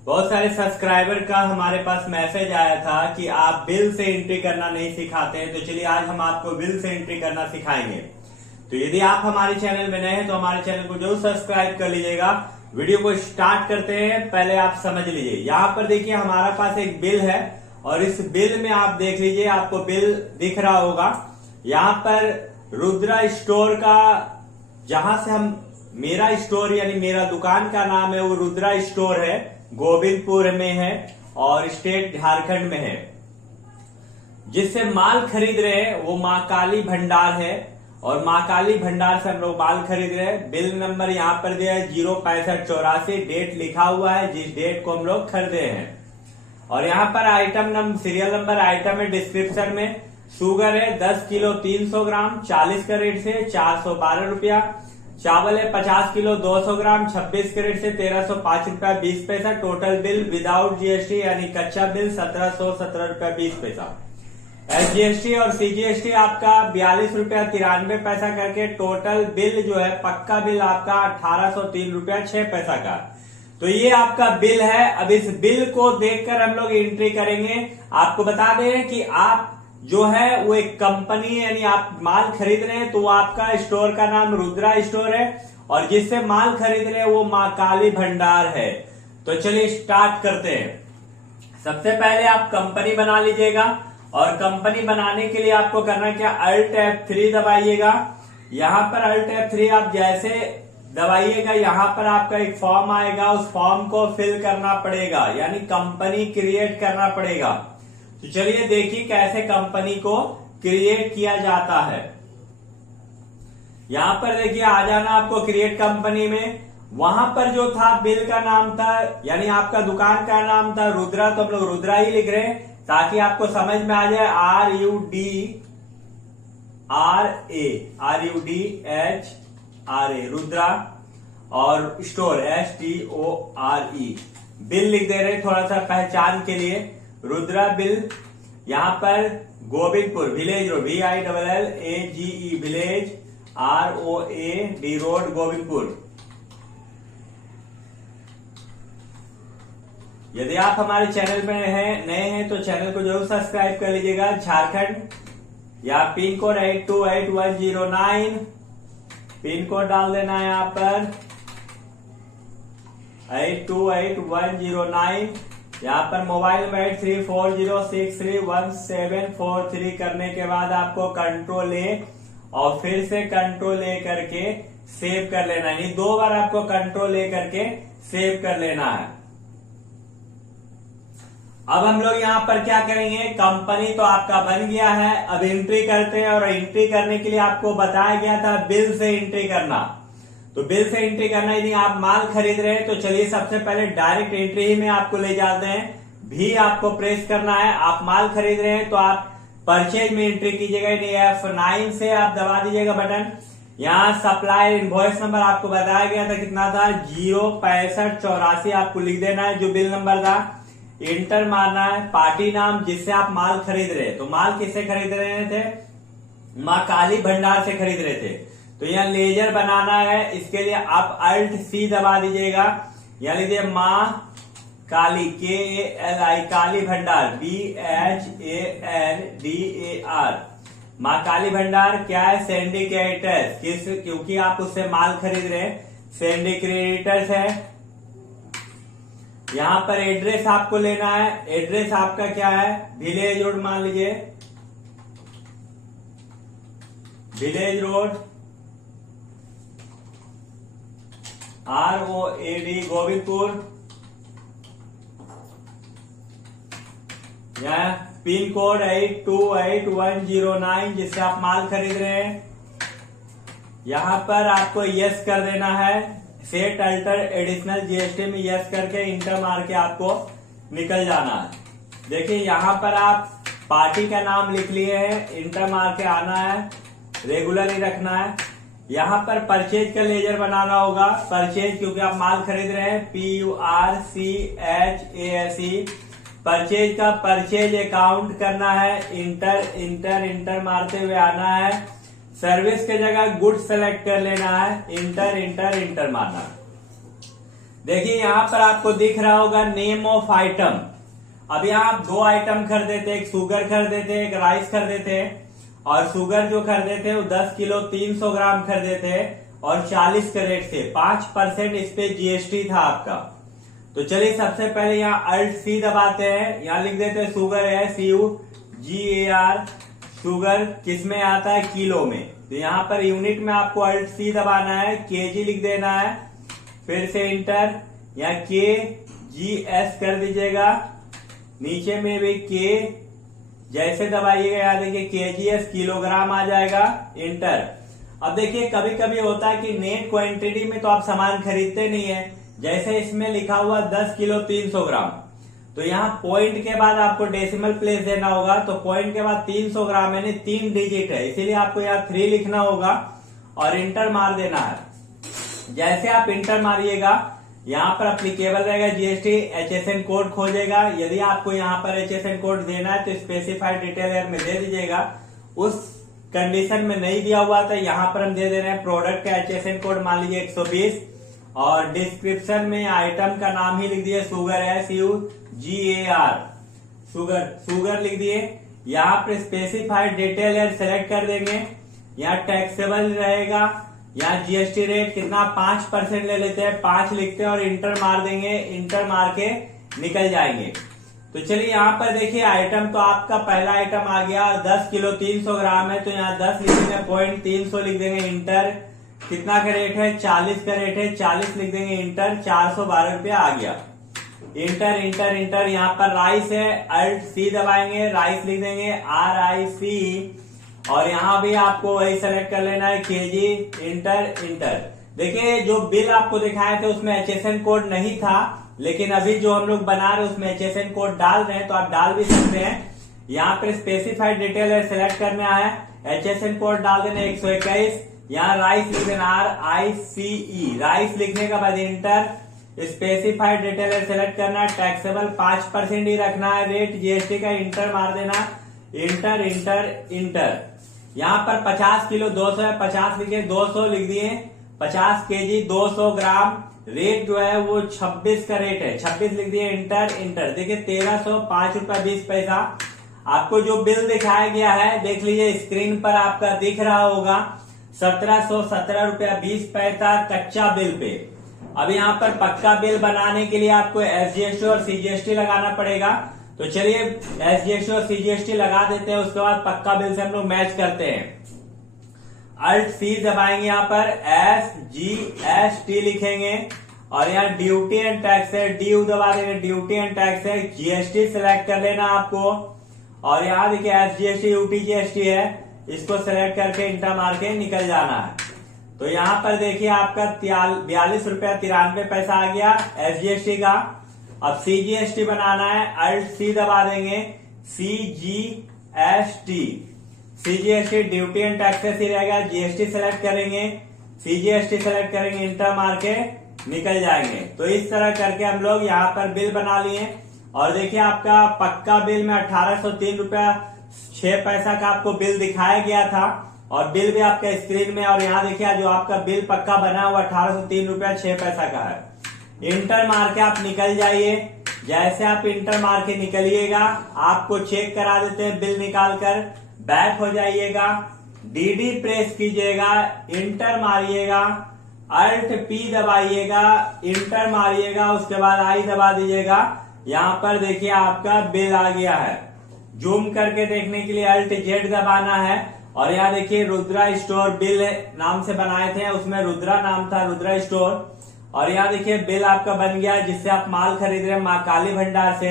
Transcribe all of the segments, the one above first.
बहुत सारे सब्सक्राइबर का हमारे पास मैसेज आया था कि आप बिल से एंट्री करना नहीं सिखाते हैं। तो चलिए आज हम आपको बिल से एंट्री करना सिखाएंगे। तो यदि आप हमारे चैनल में नए हैं तो हमारे चैनल को जरूर सब्सक्राइब कर लीजिएगा। वीडियो को स्टार्ट करते हैं, पहले आप समझ लीजिए। यहाँ पर देखिए हमारा पास एक बिल है और इस बिल में आप देख लीजिए, आपको बिल दिख रहा होगा। यहाँ पर रुद्रा स्टोर का, जहां से हम, मेरा स्टोर यानी मेरा दुकान का नाम है वो रुद्रा स्टोर है, गोविंदपुर में है और स्टेट झारखंड में है। जिससे माल खरीद रहे हैं वो माँ काली भंडार है और माँ काली भंडार से हम लोग माल खरीद रहे हैं। बिल नंबर यहाँ पर दिया है 06584, डेट लिखा हुआ है जिस डेट को हम लोग खरीदे हैं। और यहाँ पर item number, serial number item है डिस्क्रिप्शन में। शुगर है 10 किलो 300 ग्राम 40 कैरेट से 412 रुपया। चावल है 50 किलो 200 ग्राम 26 कैरेट से 1305 रुपया 20 पैसा। टोटल बिल विदाउट जीएसटी यानी कच्चा बिल 1717 रुपया 20 पैसा। एसजीएसटी और सीजीएसटी आपका 42 रुपया 93 पैसा करके टोटल बिल जो है, पक्का बिल आपका 1803 रुपया 6 पैसा का। तो ये आपका बिल है। अब इस बिल को देखकर हम लोग एंट्री करेंगे। आपको बता दें कि आप जो है वो एक कंपनी, यानी आप माल खरीद रहे हैं तो वो आपका स्टोर का नाम रुद्रा स्टोर है और जिससे माल खरीद रहे हैं वो माँ काली भंडार है। तो चलिए स्टार्ट करते हैं। सबसे पहले आप कंपनी बना लीजिएगा और कंपनी बनाने के लिए आपको करना क्या, Alt F3 दबाइएगा। यहाँ पर Alt F3 आप जैसे दबाइएगा, यहाँ पर आपका एक फॉर्म आएगा, उस फॉर्म को फिल करना पड़ेगा, यानी कंपनी क्रिएट करना पड़ेगा। तो चलिए देखिए कैसे कंपनी को क्रिएट किया जाता है। यहां पर देखिए आ जाना आपको क्रिएट कंपनी में। वहां पर जो था बिल का नाम था, यानी आपका दुकान का नाम था रुद्रा, तो हम लोग रुद्रा ही लिख रहे हैं ताकि आपको समझ में आ जाए। RUDRA रुद्रा और स्टोर STORE। बिल लिख दे रहे थोड़ा सा पहचान के लिए, रुद्रा बिल। यहाँ पर Govindpur village road, VILLAGE village, ROAD road Govindpur. यदि आप हमारे चैनल में नए हैं तो चैनल को जरूर सब्सक्राइब कर लीजिएगा। झारखंड या पिन कोड 828109, पिन कोड डाल देना है यहाँ पर 828109। यहाँ पर मोबाइल नंबर 8340631743 करने के बाद आपको कंट्रोल A और फिर से कंट्रोल A करके सेव कर लेना है। यानी 2 बार आपको कंट्रोल A करके सेव कर लेना है। अब हम लोग यहाँ पर क्या करेंगे, कंपनी तो आपका बन गया है। अब एंट्री करते हैं और एंट्री करने के लिए आपको बताया गया था बिल से एंट्री करना। तो बिल से एंट्री करना, यदि आप माल खरीद रहे हैं तो चलिए सबसे पहले डायरेक्ट एंट्री ही में आपको ले जाते हैं। भी आपको प्रेस करना है। आप माल खरीद रहे हैं तो आप परचेज में एंट्री कीजिएगा, F9 से आप दबा दीजिएगा बटन। यहाँ सप्लाई इनवॉइस नंबर आपको बताया गया था, कितना था 06584 आपको लिख देना है जो बिल नंबर था। इंटर मारना है। पार्टी नाम जिससे आप माल खरीद रहे हैं, तो माल किससे खरीद रहे थे, माँ काली भंडार से खरीद रहे थे। तो यहाँ लेजर बनाना है, इसके लिए आप Alt C दबा दीजिएगा। यहाँ लीजिए माँ काली KALI काली भंडार BHANDAR। माँ काली भंडार क्या है, सिंडिकेटर्स, क्योंकि आप उससे माल खरीद रहे हैं, सिंडिकेटर्स है। यहाँ पर एड्रेस आपको लेना है। एड्रेस आपका क्या है, विलेज रोड मान लीजिए, विलेज रोड ROAD गोविंदपुर। यहाँ पिन कोड 828109 जिससे आप माल खरीद रहे हैं। यहाँ पर आपको यस कर देना है। सेट अल्टर एडिशनल जीएसटी में यस करके इंटर मार के आपको निकल जाना है। देखिए यहाँ पर आप पार्टी का नाम लिख लिए हैं, इंटर मार के आना है, रेगुलर ही रखना है। यहाँ पर परचेज का लेजर बनाना होगा। परचेज क्योंकि आप माल खरीद रहे हैं, PURCHASE। परचेज का परचेज अकाउंट करना है, इंटर इंटर इंटर मारते हुए आना है। सर्विस के जगह गुड्स सेलेक्ट कर लेना है, इंटर इंटर इंटर मारना। देखिए यहाँ पर आपको दिख रहा होगा नेम ऑफ आइटम। अब यहाँ आप 2 आइटम खरीदे थे, एक शुगर खरीदे थे, एक राइस खरीदे थे। और शुगर जो खरीदे थे वो 10 किलो 300 ग्राम खरीदे थे और 40 कैरेट थे। 5% इस पे जीएसटी था आपका। तो चलिए सबसे पहले यहाँ अल्ट सी दबाते हैं। यहाँ लिख देते हैं शुगर है CUGAR। शुगर किस में आता है? किलो में। तो यहाँ पर यूनिट में आपको अल्ट सी दबाना है, केजी लिख देना है, फिर से इंटर। यहाँ KGS कर दीजिएगा, नीचे में भी के जैसे दबाइएगा यहाँ देखिए KGS किलोग्राम आ जाएगा, इंटर। अब देखिए कभी कभी होता है कि नेट क्वांटिटी में तो आप सामान खरीदते नहीं है, जैसे इसमें लिखा हुआ 10 किलो 300 ग्राम। तो यहाँ पॉइंट के बाद आपको डेसिमल प्लेस देना होगा। तो पॉइंट के बाद 300 ग्राम यानी 3 डिजिट है, इसीलिए आपको यहाँ 3 लिखना होगा और इंटर मार देना है। जैसे आप इंटर मारिएगा यहाँ पर अप्लीकेबल रहेगा जीएसटी, HSN कोड खोजेगा। यदि आपको यहाँ पर HSN कोड देना है तो स्पेसिफाइड डिटेल एयर में दे दीजिएगा। उस कंडीशन में नहीं दिया हुआ था, यहाँ पर हम दे दे रहे हैं प्रोडक्ट का HSN कोड मान लीजिए 120 और डिस्क्रिप्शन में आइटम का नाम ही लिख दिए शुगर है CUGAR, शुगर लिख दिए। यहाँ पर स्पेसिफाइड डिटेल एयर सेलेक्ट कर देंगे। यहाँ टैक्सेबल रहेगा, यहाँ जीएसटी रेट कितना 5% ले लेते हैं, 5 लिखते हैं और इंटर मार देंगे। इंटर मार के निकल जाएंगे। तो चलिए यहाँ पर देखिए आइटम तो आपका पहला आइटम आ गया और 10 किलो 300 ग्राम है। तो यहाँ 10 लिख देंगे, पॉइंट 300 लिख देंगे, इंटर। कितना का रेट है? 40 का रेट है, 40 लिख देंगे, इंटर। 412 रुपया आ गया, इंटर इंटर इंटर। यहाँ पर राइस है, अल्ट सी दबाएंगे, राइस लिख देंगे RIC और यहाँ भी आपको वही सेलेक्ट कर लेना है KG, इंटर इंटर। देखिए जो बिल आपको दिखाए थे उसमें HSN कोड नहीं था, लेकिन अभी जो हम लोग बना रहे हैं उसमें HSN कोड डाल रहे हैं, तो आप डाल भी सकते हैं। यहाँ पर स्पेसिफाइड डिटेल सेलेक्ट करना है, HSN कोड डाल देना 121। यहाँ राइस लिख देना RICE, राइस लिखने का बाद इंटर। स्पेसिफाइड डिटेल सेलेक्ट करना है, टैक्सेबल 5% ही रखना है रेट जीएसटी का, इंटर मार देना, इंटर इंटर इंटर। यहाँ पर 50 किलो 200 है, 50 लिखे, 200 लिख दिए। 50 केजी 200 ग्राम, रेट जो है वो 26 का रेट है, 26 लिख दिए, इंटर इंटर। देखिए 1305 रुपया 20 पैसा आपको जो बिल दिखाया गया है, देख लीजिए स्क्रीन पर आपका दिख रहा होगा 1717 रुपया 20 पैसा कच्चा बिल पे। अब यहाँ पर पक्का बिल बनाने के लिए आपको SGST और CGST लगाना पड़ेगा। तो चलिए SGST और CGST लगा देते हैं, उसके बाद पक्का बिल से हम लोग मैच करते हैं। अल्ट सी दबाएंगे, यहाँ पर SGST लिखेंगे और यहाँ ड्यूटी एंड टैक्स है, ड्यू दबा देंगे, ड्यूटी एंड टैक्स है। GST सिलेक्ट कर लेना आपको और यहाँ देखिए SGST UTGST है, इसको सिलेक्ट करके इंटर मार के निकल जाना है। तो यहाँ पर देखिए आपका 42 रुपया 93 पैसा आ गया SGST का। अब CGST बनाना है, अल्ट सी दबा देंगे, CGST ड्यूटी एंड टैक्सेस ही रहेगा। GST सेलेक्ट करेंगे, CGST सेलेक्ट करेंगे, इंटर मार के निकल जाएंगे। तो इस तरह करके हम लोग यहाँ पर बिल बना लिए और देखिए आपका पक्का बिल में 1803 रुपया 6 पैसा का आपको बिल दिखाया गया था और बिल भी आपका स्क्रीन में। और यहाँ देखिए जो आपका बिल पक्का बना हुआ 1803 रुपया 6 पैसा का है। इंटर मार के आप निकल जाइए। जैसे आप इंटर मार के निकलिएगा आपको चेक करा देते हैं बिल निकाल कर। बैक हो जाइएगा, DD प्रेस कीजिएगा, इंटर मारिएगा, अल्ट P दबाइएगा, इंटर मारिएगा, उसके बाद I दबा दीजिएगा। यहाँ पर देखिए आपका बिल आ गया है। जूम करके देखने के लिए अल्ट Z दबाना है और यहाँ देखिए रुद्रा स्टोर बिल नाम से बनाए थे, उसमें रुद्रा नाम था, रुद्रा स्टोर। और यहाँ देखिए बिल आपका बन गया जिससे आप माल खरीद रहे हैं मां काली भंडार से।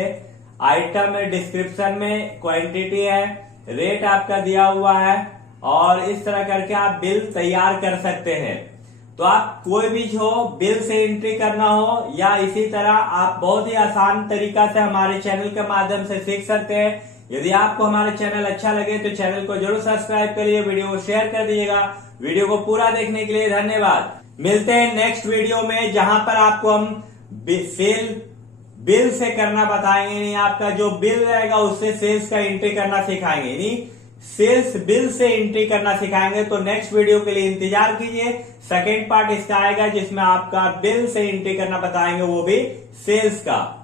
आइटम है, डिस्क्रिप्शन में क्वांटिटी है, रेट आपका दिया हुआ है और इस तरह करके आप बिल तैयार कर सकते हैं। तो आप कोई भी हो बिल से एंट्री करना हो या इसी तरह आप बहुत ही आसान तरीका से हमारे चैनल के माध्यम से सीख सकते हैं। यदि आपको हमारा चैनल अच्छा लगे तो चैनल को जरूर सब्सक्राइब करिए, वीडियो को शेयर कर दीजिएगा। वीडियो को पूरा देखने के लिए धन्यवाद। मिलते हैं नेक्स्ट वीडियो में जहां पर आपको हम सेल बिल से करना बताएंगे। नहीं आपका जो बिल रहेगा उससे सेल्स का एंट्री करना सिखाएंगे। नहीं सेल्स बिल से एंट्री करना सिखाएंगे। तो नेक्स्ट वीडियो के लिए इंतजार कीजिए, सेकेंड पार्ट इसका आएगा जिसमें आपका बिल से एंट्री करना बताएंगे, वो भी सेल्स का।